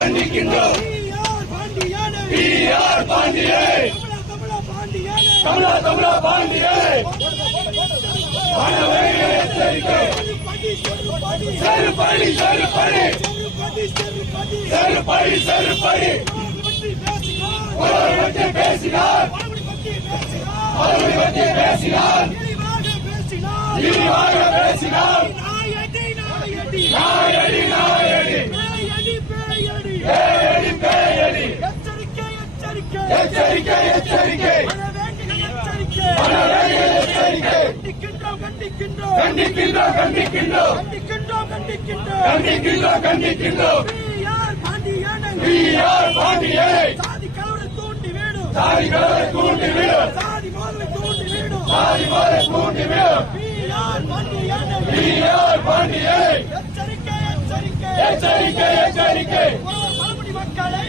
கண்டிக்கின்றோம். தமிழா பாண்டியே எச்சரிக்கை. செருப்படி செருப்படி செருப்படி செருப்படி ஒருவரை பற்றி பேசினார், அவரை பற்றி பேசினார், இழிவாக பேசினார். நாயடி நாயடி பேயடி பேயடி எச்சரிக்கை எச்சரிக்கை எச்சரிக்கை. கண்டிக்கின்றோம் கண்டிக்கின்றோம் கண்டிக்கின்றோம் கண்டிக்கின்றோம். பாண்டியே சாதி கலவரை தூண்டி விடும், சாதி மோதலை தூண்டி விடும். பாண்டியே எச்சரிக்கை எச்சரிக்கை. பழங்குடி மக்களை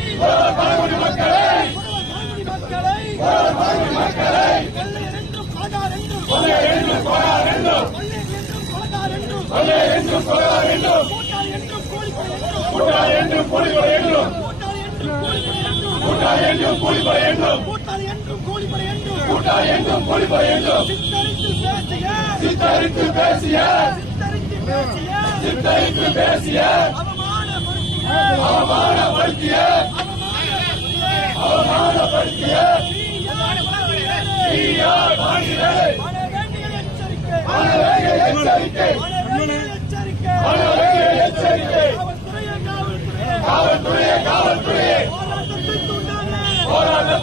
சித்தரித்து பேசிய அவமானப்படுத்திய எச்சரிக்கை. காவல்துறையே போராட்டத்தை